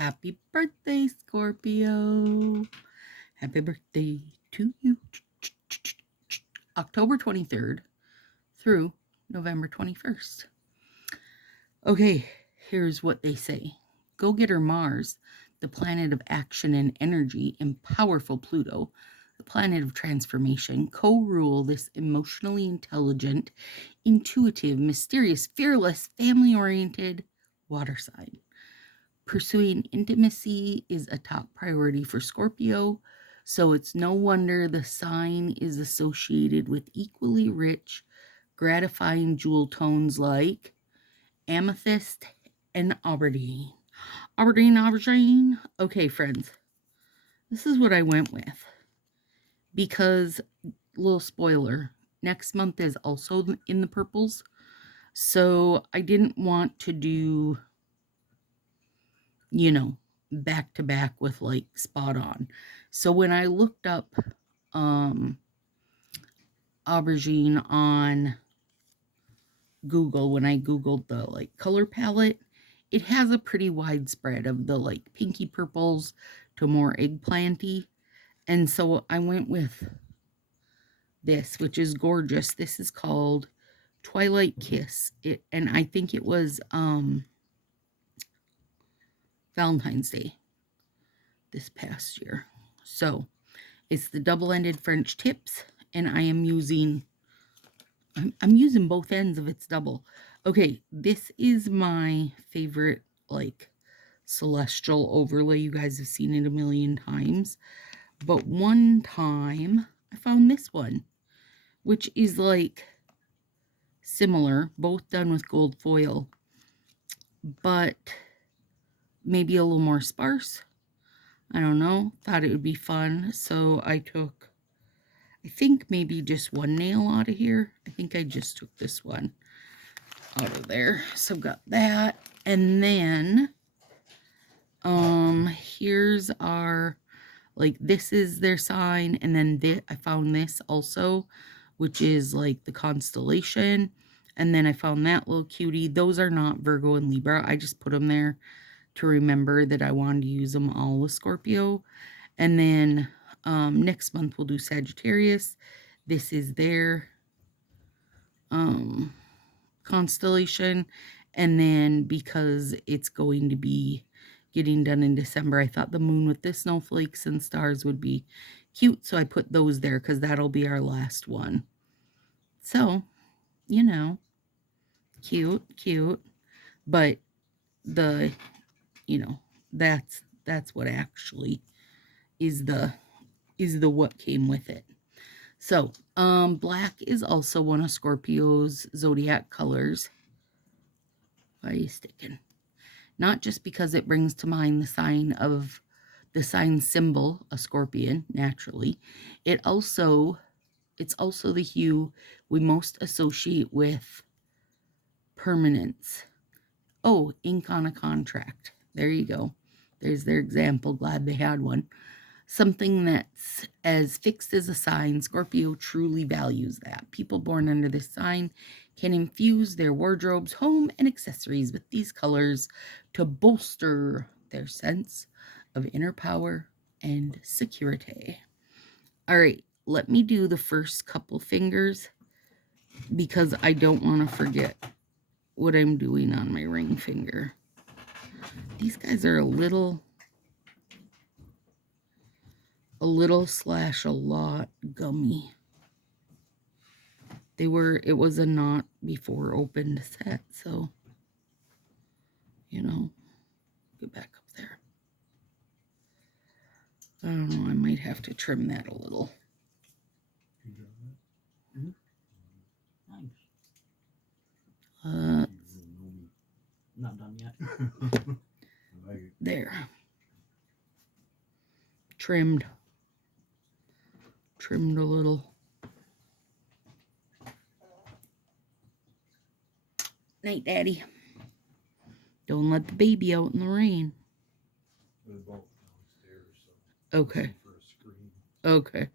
Happy birthday, Scorpio. Happy birthday to you. October 23rd through November 21st. Okay, here's what they say. Go-getter Mars, the planet of action and energy, and powerful Pluto, the planet of transformation, co-rule this emotionally intelligent, intuitive, mysterious, fearless, family-oriented water sign. Pursuing intimacy is a top priority for Scorpio, so it's no wonder the sign is associated with equally rich, gratifying jewel tones like amethyst and aubergine. Aubergine. Okay, friends, this is what I went with because, little spoiler, next month is also in the purples, so I didn't want to do, back to back with like spot on. So when I looked up aubergine on Google, when I Googled the like color palette, it has a pretty wide spread of the like pinky purples to more eggplanty. And so I went with this, which is gorgeous. This is called Twilight Kiss. And I think it was Valentine's Day this past year. So it's the double-ended French tips, and I am using I'm using both ends of its double. Okay, this is my favorite like celestial overlay. You guys have seen it a million times. But one time I found this one, which is like similar, both done with gold foil, but maybe a little more sparse. I don't know. Thought it would be fun. So I took, I think maybe just one nail out of here. I think I just took this one out of there. So got that. And then here's our, like, this is their sign. And then I found this also, which is like the constellation. And then I found that little cutie. Those are not Virgo and Libra. I just put them there to remember that I wanted to use them all with Scorpio. And then next month we'll do Sagittarius. This is their constellation. And then because it's going to be getting done in December, I thought the moon with the snowflakes and stars would be cute. So I put those there because that'll be our last one. So, cute. But the, that's what actually is the what came with it. So, black is also one of Scorpio's zodiac colors. Why are you sticking? Not just because it brings to mind the sign symbol, a scorpion, naturally. It's also the hue we most associate with permanence. Oh, ink on a contract. There you go. There's their example. Glad they had one. Something that's as fixed as a sign. Scorpio truly values that. People born under this sign can infuse their wardrobes, home, and accessories with these colors to bolster their sense of inner power and security. All right, let me do the first couple fingers because I don't want to forget what I'm doing on my ring finger. These guys are a little / a lot gummy. It was a not before opened set, so, get back up there. I don't know, I might have to trim that a little. Nice. Not done yet. There. Trimmed a little. Night, Daddy. Don't let the baby out in the rain. Okay. Okay.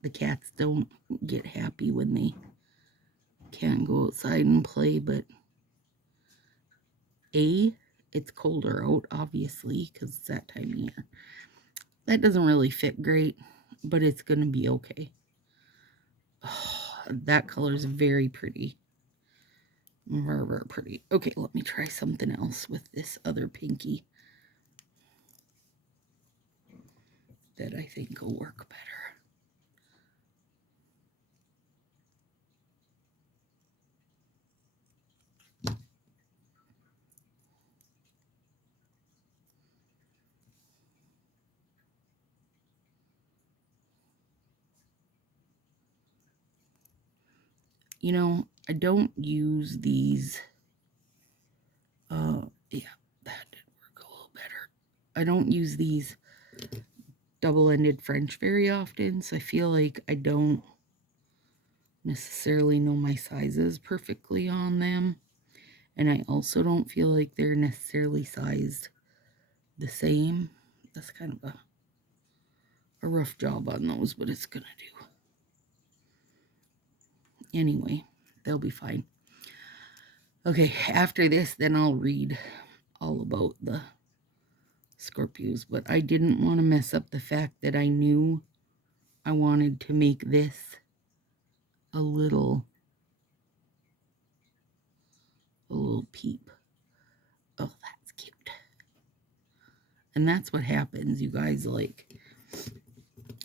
The cats don't get happy when they can't go outside and play, but it's colder out, obviously, because it's that time of year. That doesn't really fit great, but it's going to be okay. Oh, that color is very pretty. Very, very pretty. Okay, let me try something else with this other pinky that I think will work better. You know, I don't use these. Yeah, that did work a little better. I don't use these double-ended French very often, so I feel like I don't necessarily know my sizes perfectly on them. And I also don't feel like they're necessarily sized the same. That's kind of a rough job on those, but it's gonna do. Anyway, they'll be fine. Okay, after this, then I'll read all about the Scorpios, but I didn't want to mess up the fact that I knew I wanted to make this a little peep. Oh, that's cute. And that's what happens, you guys. Like,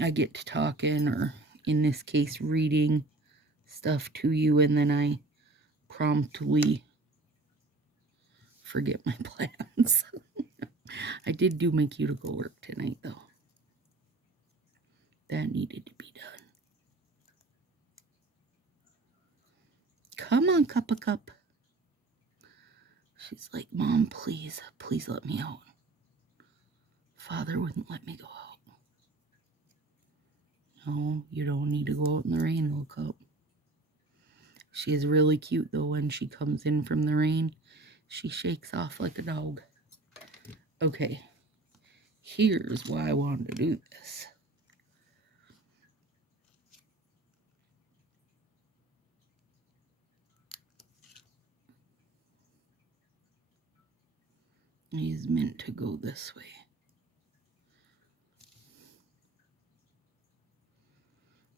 I get to talking, or in this case, reading stuff to you, and then I promptly forget my plans. I did do my cuticle work tonight, though. That needed to be done. Come on, Cup. She's like, Mom, please let me out. Father wouldn't let me go out. No, you don't need to go out in the rain, little Cup. She is really cute, though, when she comes in from the rain. She shakes off like a dog. Okay, here's why I wanted to do this. He's meant to go this way.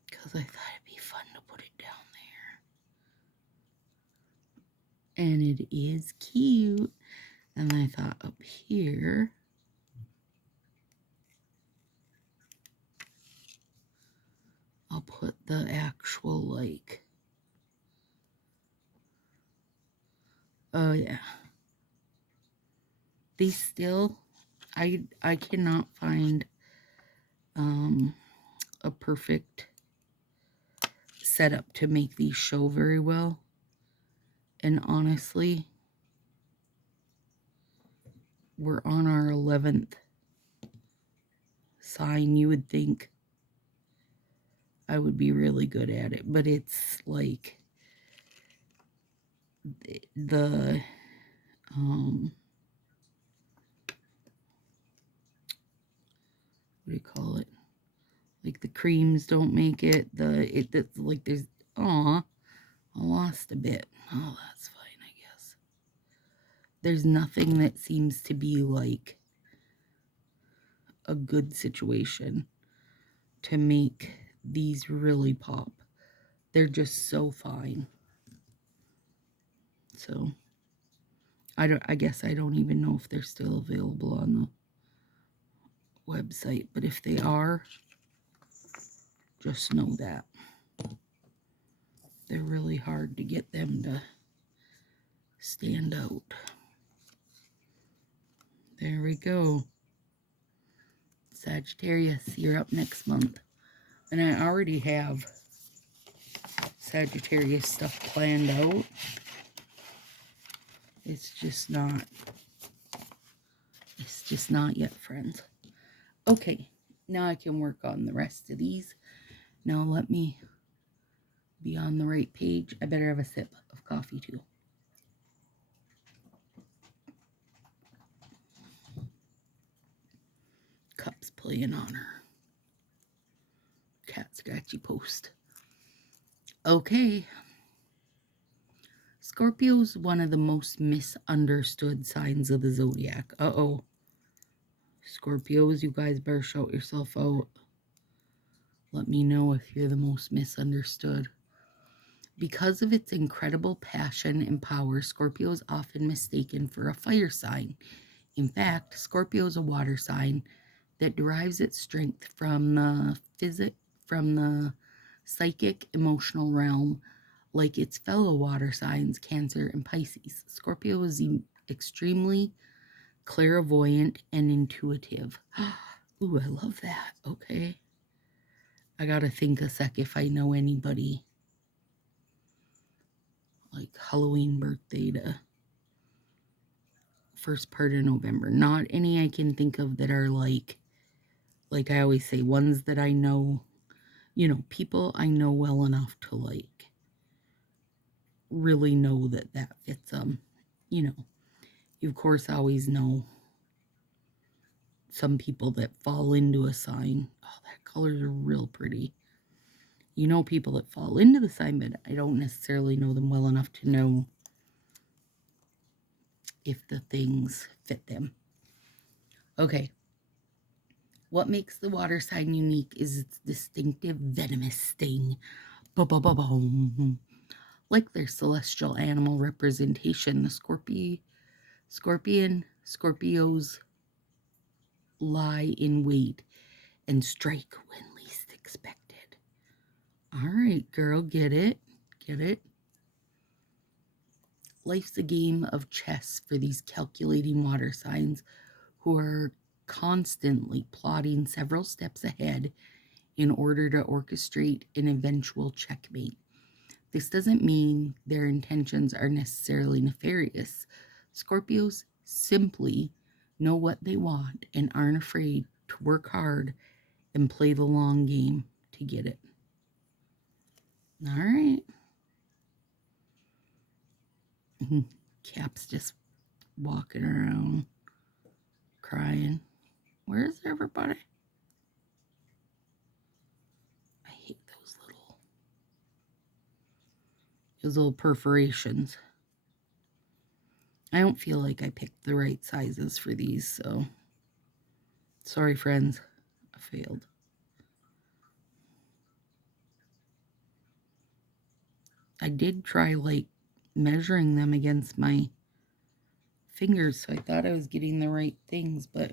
Because I thought it'd be fun to put it down there. And it is cute. And I thought up here, I'll put the actual, like, oh yeah. These still, I cannot find a perfect setup to make these show very well. And honestly, we're on our 11th sign. You would think I would be really good at it, but it's like the what do you call it? Like the creams don't make it. It's like there's, I lost a bit. Oh, that's fine, I guess. There's nothing that seems to be like a good situation to make these really pop. They're just so fine. So I guess I don't even know if they're still available on the website, but if they are, just know that they're really hard to get them to stand out. There we go. Sagittarius, you're up next month. And I already have Sagittarius stuff planned out. It's just not yet, friends. Okay, now I can work on the rest of these. Now let me be on the right page. I better have a sip of coffee too. Cup's playing on her cat scratchy post. Okay, Scorpio's one of the most misunderstood signs of the zodiac. Uh-oh. Scorpios, you guys better shout yourself out. Let me know if you're the most misunderstood. Because of its incredible passion and power, Scorpio is often mistaken for a fire sign. In fact, Scorpio is a water sign that derives its strength from the psychic emotional realm, like its fellow water signs, Cancer and Pisces. Scorpio is extremely clairvoyant and intuitive. Ooh, I love that. Okay. I gotta think a sec if I know anybody like Halloween birthday to first part of November. Not any I can think of that are like I always say, ones that I know, people I know well enough to like really know that fits them. You of course always know some people that fall into a sign. Oh, that color's real pretty. People that fall into the sign, but I don't necessarily know them well enough to know if the things fit them. Okay. What makes the water sign unique is its distinctive venomous sting. Ba-ba-ba-boom. Like their celestial animal representation, the Scorpios lie in wait and strike when least expected. All right, girl, get it? Get it? Life's a game of chess for these calculating water signs who are constantly plotting several steps ahead in order to orchestrate an eventual checkmate. This doesn't mean their intentions are necessarily nefarious. Scorpios simply know what they want and aren't afraid to work hard and play the long game to get it. All right. Cap's just walking around crying. Where's everybody? I hate those little perforations. I don't feel like I picked the right sizes for these, so sorry, friends. I failed. I did try, measuring them against my fingers, so I thought I was getting the right things, but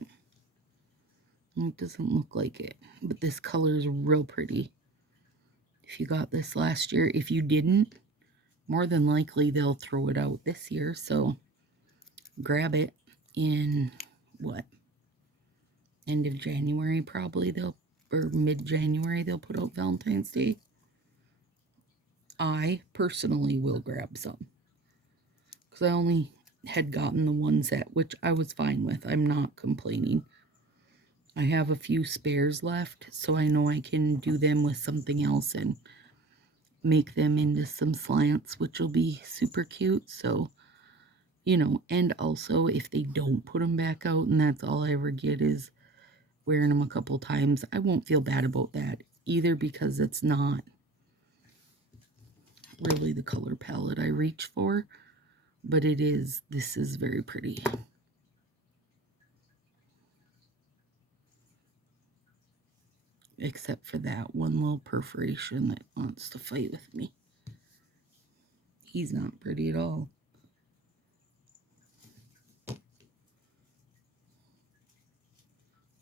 it doesn't look like it. But this color is real pretty. If you got this last year, if you didn't, more than likely they'll throw it out this year, so grab it in, end of January probably, or mid-January they'll put out Valentine's Day. I personally will grab some, because I only had gotten the one set, which I was fine with. I'm not complaining. I have a few spares left, so I know I can do them with something else and make them into some slants, which will be super cute. So, and also if they don't put them back out and that's all I ever get is wearing them a couple times, I won't feel bad about that either, because it's not really the color palette I reach for, but this is very pretty. Except for that one little perforation that wants to fight with me. He's not pretty at all.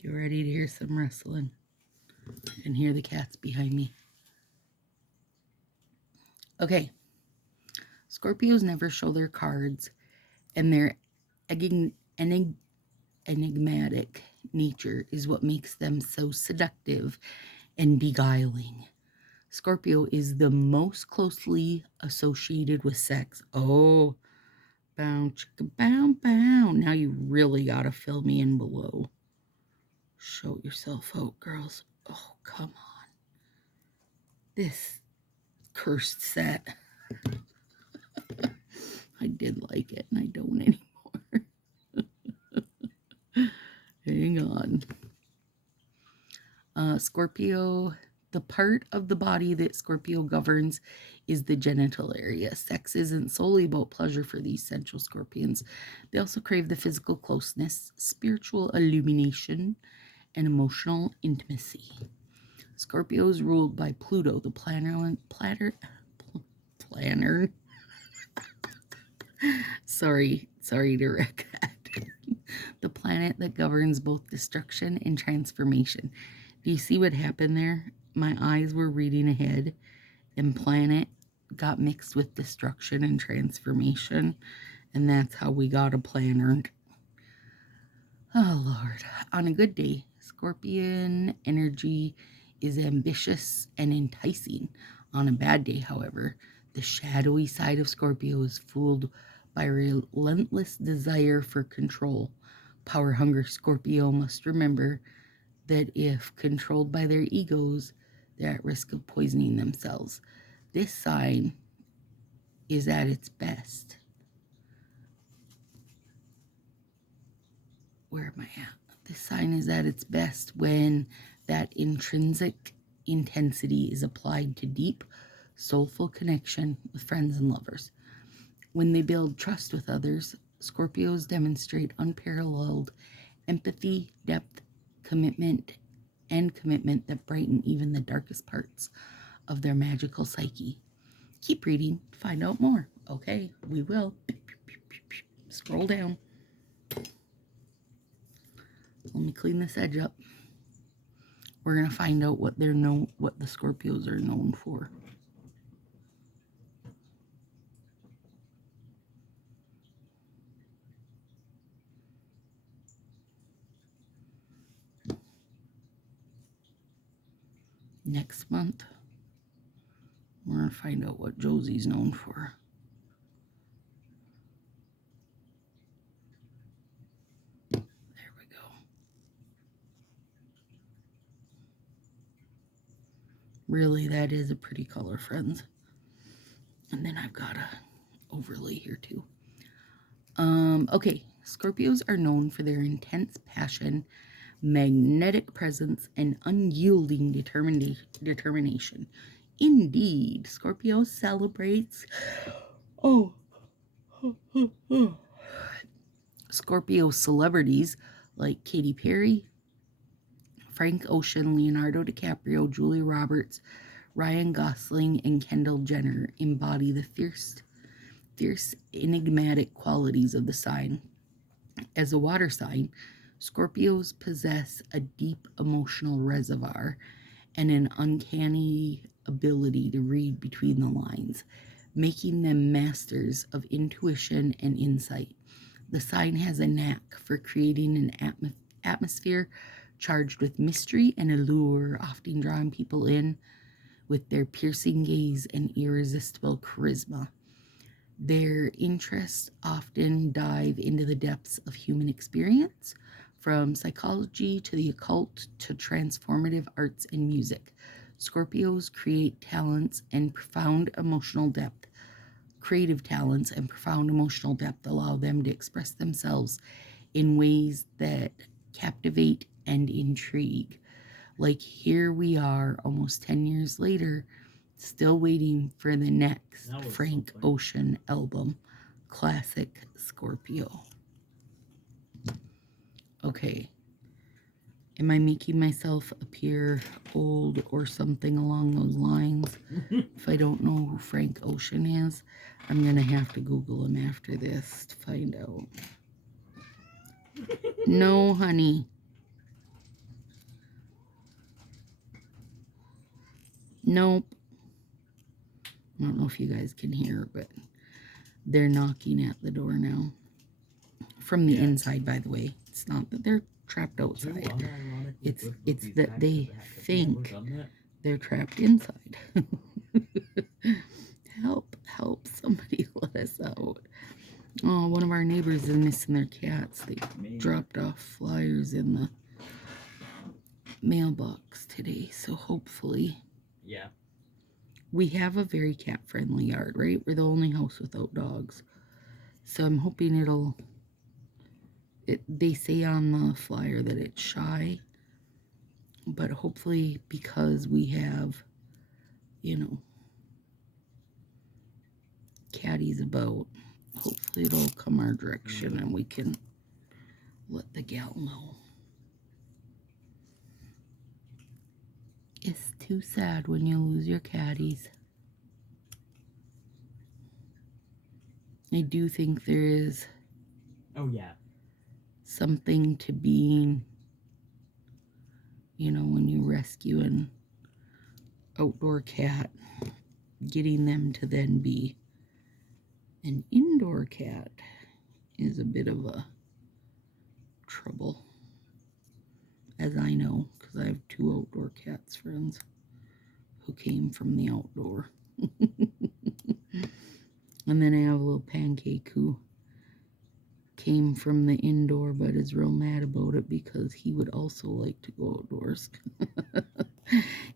Get ready to hear some rustling and hear the cats behind me. Okay. Scorpios never show their cards, and their enigmatic nature is what makes them so seductive and beguiling. Scorpio is the most closely associated with sex. Oh, bow, chicka, bow, bow. Now you really gotta fill me in below. Show yourself out, girls. Oh, come on. This cursed set. I did like it, and I don't anymore. Hang on. Scorpio, The part of the body that Scorpio governs is the genital area. Sex isn't solely about pleasure for these central Scorpions. They also crave the physical closeness, spiritual illumination, and emotional intimacy. Scorpio is ruled by Pluto, the planner. Sorry to wreck that. The planet that governs both destruction and transformation. Do you see what happened there? My eyes were reading ahead, and planet got mixed with destruction and transformation, and that's how we got a planner. Oh, Lord. On a good day, Scorpion energy is ambitious and enticing. On a bad day, however, the shadowy side of Scorpio is fooled by relentless desire for control. Power-hungry Scorpio must remember that if controlled by their egos, they're at risk of poisoning themselves. This sign is at its best. Where am I at? This sign is at its best when that intrinsic intensity is applied to deep, soulful connection with friends and lovers. When they build trust with others, Scorpios demonstrate unparalleled empathy, depth, commitment that brighten even the darkest parts of their magical psyche. Keep reading, find out more. Okay, we will. Scroll down. Let me clean this edge up. We're gonna find out what the Scorpios are known for. Next month, we're gonna find out what Josie's known for. There we go. Really, that is a pretty color, friends. And then I've got a overlay here too. Okay, Scorpios are known for their intense passion, magnetic presence, and unyielding determination. Indeed, Scorpio celebrates Scorpio celebrities like Katy Perry, Frank Ocean, Leonardo DiCaprio, Julia Roberts, Ryan Gosling, and Kendall Jenner embody the fierce, enigmatic qualities of the sign. As a water sign, Scorpios possess a deep emotional reservoir and an uncanny ability to read between the lines, making them masters of intuition and insight. The sign has a knack for creating an atmosphere charged with mystery and allure, often drawing people in with their piercing gaze and irresistible charisma. Their interests often dive into the depths of human experience, from psychology to the occult to transformative arts and music. Scorpios create talents and profound emotional depth. Creative talents and profound emotional depth allow them to express themselves in ways that captivate and intrigue. Like here we are almost 10 years later, still waiting for the next Frank Ocean album, Classic Scorpio. Okay. Am I making myself appear old or something along those lines? If I don't know who Frank Ocean is, I'm going to have to Google him after this to find out. No, honey. Nope. I don't know if you guys can hear, but they're knocking at the door now. From the inside, by the way. It's not that they're trapped outside. It's that they think they're trapped inside. Help, somebody let us out. Oh, one of our neighbors is missing their cats. They dropped off flyers in the mailbox today, so hopefully. Yeah. We have a very cat-friendly yard, right? We're the only house without dogs. So I'm hoping they say on the flyer that it's shy. But hopefully, because we have, you know, caddies about, hopefully it'll come our direction and we can let the gal know. It's too sad when you lose your caddies. I do think there is something to being, you know, when you rescue an outdoor cat, getting them to then be an indoor cat is a bit of a trouble, as I know, because I have 2 outdoor cats friends who came from the outdoor. And then I have a little pancake who came from the indoor but is real mad about it because he would also like to go outdoors.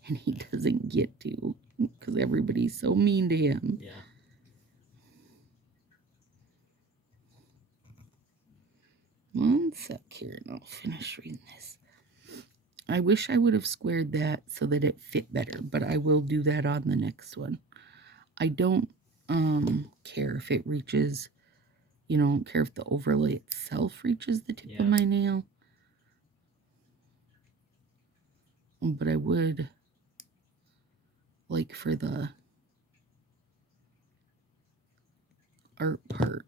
And he doesn't get to because everybody's so mean to him. Yeah. One sec here and I'll finish reading this. I wish I would have squared that so that it fit better, but I will do that on the next one. I don't care if it reaches, you know, I don't care if the overlay itself reaches the tip of my nail. But I would like for the art part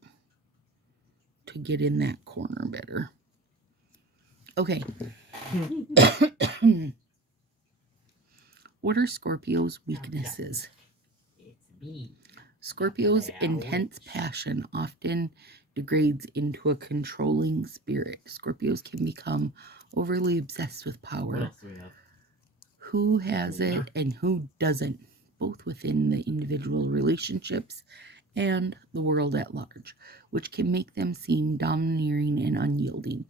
to get in that corner better. Okay. What are Scorpio's weaknesses? It's me. Scorpio's intense passion often degrades into a controlling spirit. Scorpios can become overly obsessed with power. What else do we have? Who has it and who doesn't, both within the individual relationships and the world at large, which can make them seem domineering and unyielding.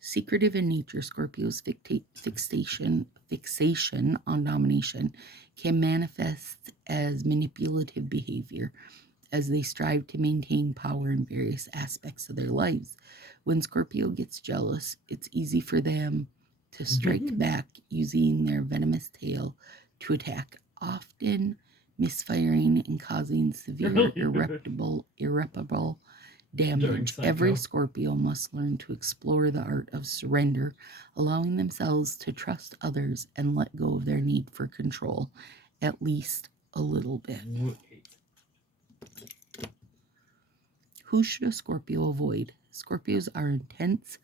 Secretive in nature, Scorpio's fixation on domination can manifest as manipulative behavior as they strive to maintain power in various aspects of their lives. When Scorpio gets jealous, it's easy for them to strike back using their venomous tail to attack, often misfiring and causing severe irreparable damage. Every Scorpio must learn to explore the art of surrender, allowing themselves to trust others and let go of their need for control, at least a little bit. Who should a Scorpio avoid? Scorpios are intense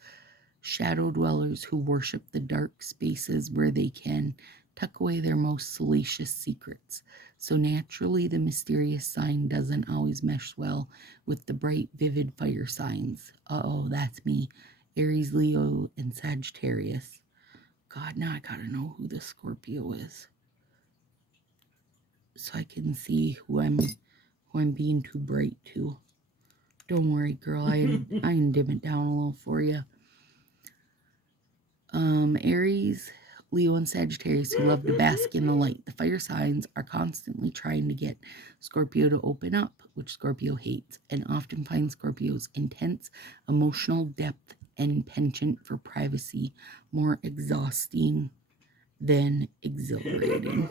shadow dwellers who worship the dark spaces where they can tuck away their most salacious secrets. So naturally, the mysterious sign doesn't always mesh well with the bright, vivid fire signs. Uh-oh, that's me. Aries, Leo, and Sagittarius. God, now I gotta know who the Scorpio is, so I can see who I'm being too bright to. Don't worry, girl. I can dim it down a little for you. Aries, Leo, and Sagittarius who love to bask in the light. The fire signs are constantly trying to get Scorpio to open up, which Scorpio hates, and often finds Scorpio's intense emotional depth and penchant for privacy more exhausting than exhilarating.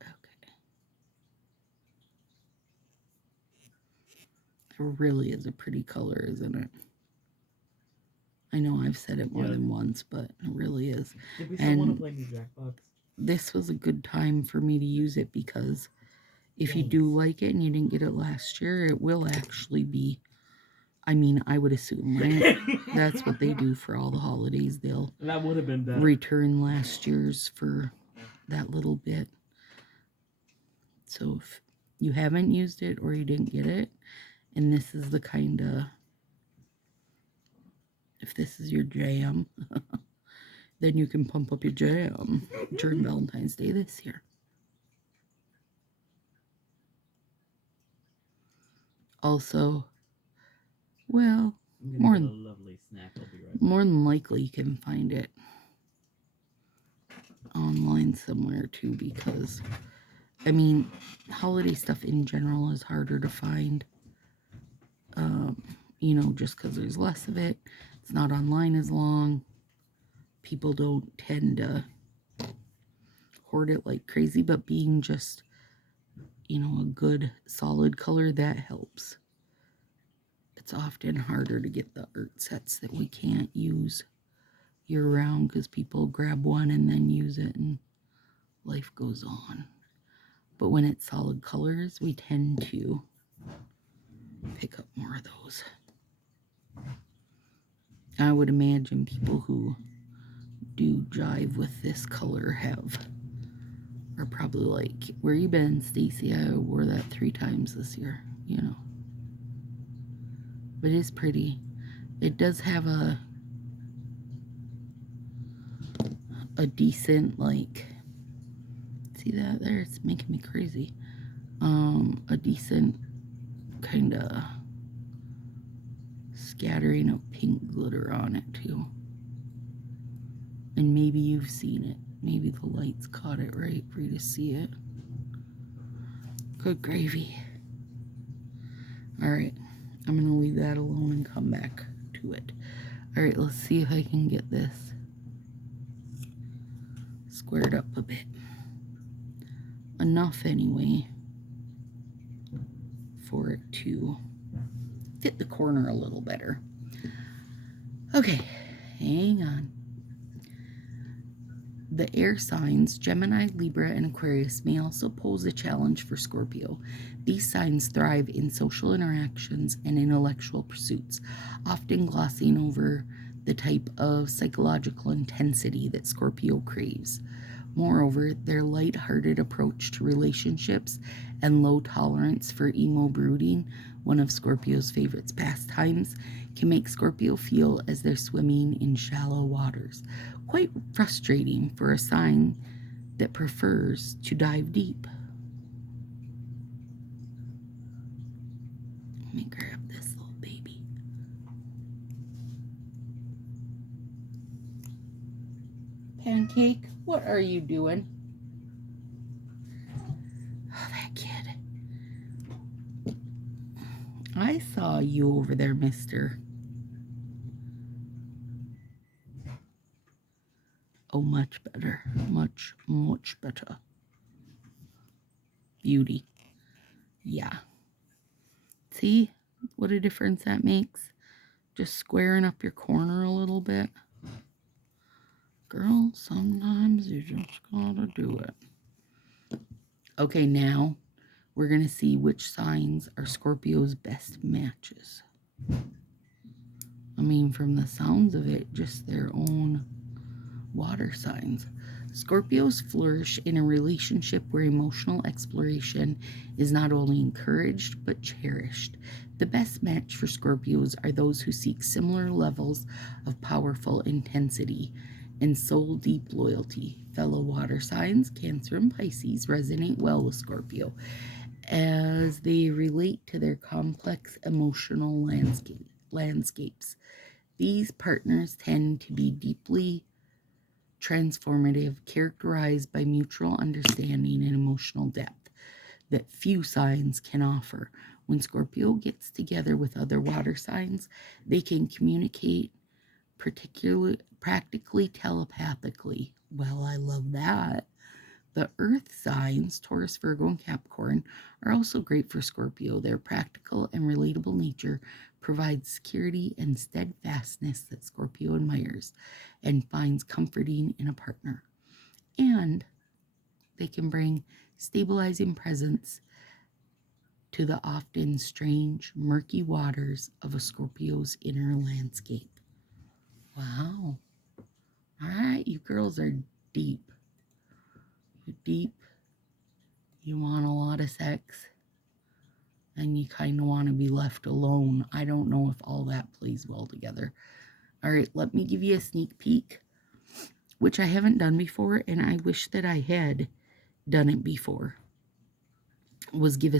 Okay. It really is a pretty color, isn't it? I know I've said it more than once, but it really is. Did we still want to play New Jackbox? This was a good time for me to use it because if you do like it and you didn't get it last year, it will actually be, I mean, I would assume, right? That's what they do for all the holidays. They'll that would have been better. Return last year's for that little bit. So if you haven't used it or you didn't get it, and this is the kind of, if this is your jam, then you can pump up your jam during Valentine's Day this year. Also, well, more than, a lovely snack. I'll be right back. More than likely you can find it online somewhere too, because, I mean, holiday stuff in general is harder to find, you know, just because there's less of it. It's not online as long. People don't tend to hoard it like crazy, but being just, you know, a good solid color, that helps. It's often harder to get the art sets that we can't use year round because people grab one and then use it and life goes on. But when it's solid colors, we tend to pick up more of those. I would imagine people who do jive with this color are probably like, where you been, Stacy? I wore that 3 times this year, you know. But it's pretty. It does have a decent, like, see that there? It's making me crazy. A decent kind of scattering of pink glitter on it too. And maybe you've seen it. Maybe the lights caught it right for you to see it. Good gravy. Alright, I'm going to leave that alone and come back to it. Alright, let's see if I can get this squared up a bit. Enough anyway for it to fit the corner a little better. Okay, hang on. The air signs, Gemini, Libra, and Aquarius, may also pose a challenge for Scorpio. These signs thrive in social interactions and intellectual pursuits, often glossing over the type of psychological intensity that Scorpio craves. Moreover, their light-hearted approach to relationships and low tolerance for emo brooding, one of Scorpio's favorite pastimes, can make Scorpio feel as they're swimming in shallow waters. Quite frustrating for a sign that prefers to dive deep. Let me grab this little baby. Pancake, what are you doing? Oh, that kid. I saw you over there, mister. Oh, much better. Much, much better. Beauty. Yeah. See what a difference that makes? Just squaring up your corner a little bit. Girl, sometimes you just gotta do it. Okay, now we're gonna see which signs are Scorpio's best matches. I mean, from the sounds of it, just their own water signs. Scorpios flourish in a relationship where emotional exploration is not only encouraged but cherished. The best match for Scorpios are those who seek similar levels of powerful intensity and soul-deep loyalty. Fellow water signs, Cancer and Pisces, resonate well with Scorpio as they relate to their complex emotional landscapes. These partners tend to be deeply transformative, characterized by mutual understanding and emotional depth that few signs can offer. When Scorpio gets together with other water signs, they can communicate practically telepathically. Well, I love that. The earth signs, Taurus, Virgo, and Capricorn, are also great for Scorpio. Their practical and relatable nature provides security and steadfastness that Scorpio admires and finds comforting in a partner. And they can bring stabilizing presence to the often strange, murky waters of a Scorpio's inner landscape. Wow. All right, you girls are deep. You're deep. You want a lot of sex. And you kind of want to be left alone. I don't know if all that plays well together. All right, let me give you a sneak peek, which I haven't done before, and I wish that I had done it before, was give a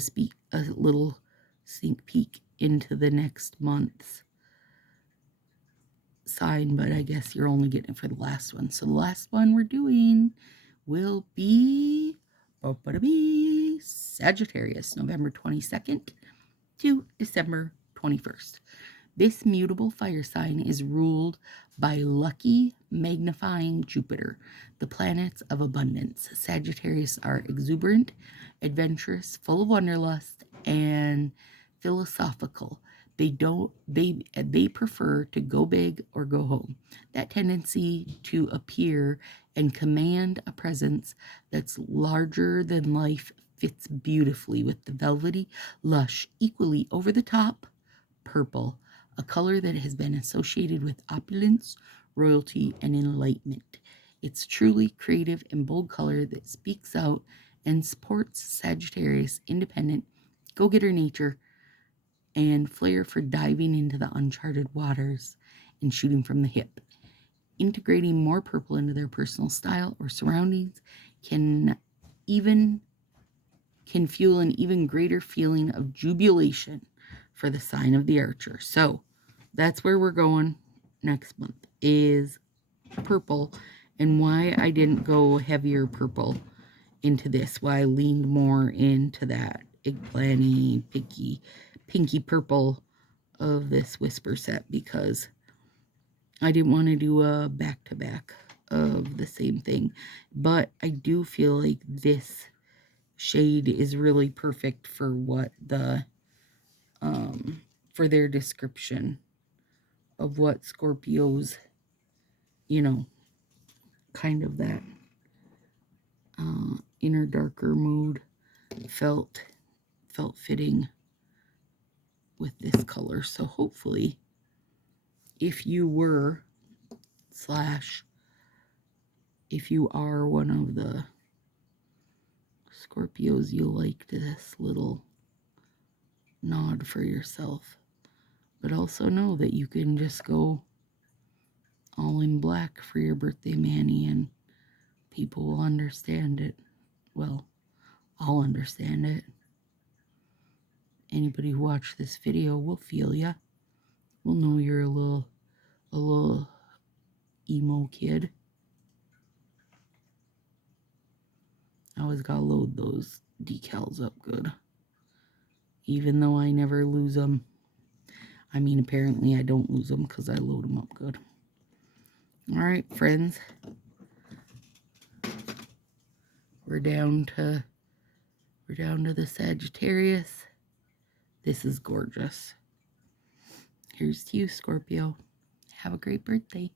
little sneak peek into the next month's sign, but I guess you're only getting it for the last one. So the last one we're doing will be Sagittarius, November 22nd to December 21st. This mutable fire sign is ruled by lucky, magnifying Jupiter, the planets of abundance. Sagittarius are exuberant, adventurous, full of wanderlust, and philosophical. They prefer to go big or go home. That tendency to appear and command a presence that's larger than life fits beautifully with the velvety, lush, equally over the top purple, a color that has been associated with opulence, royalty, and enlightenment. It's truly creative and bold color that speaks out and supports Sagittarius' independent, go-getter nature and flair for diving into the uncharted waters and shooting from the hip. Integrating more purple into their personal style or surroundings can fuel an even greater feeling of jubilation for the sign of the Archer. So that's where we're going next month, is purple, and why I didn't go heavier purple into this, why I leaned more into that eggplanty, pinky purple of this whisper set, because I didn't want to do a back-to-back of the same thing. But I do feel like this shade is really perfect for what the for their description of what Scorpios, kind of that inner darker mood felt fitting with this color. So hopefully, if you are one of the Scorpios, you liked this little nod for yourself. But also know that you can just go all in black for your birthday, Manny, and people will understand it. Well, I'll understand it. Anybody who watched this video will feel ya. Will know you're a little emo kid. I always gotta load those decals up good. Even though I never lose them. I mean, apparently I don't lose them because I load them up good. Alright, friends. We're down to the Sagittarius. This is gorgeous. Here's to you, Scorpio. Have a great birthday.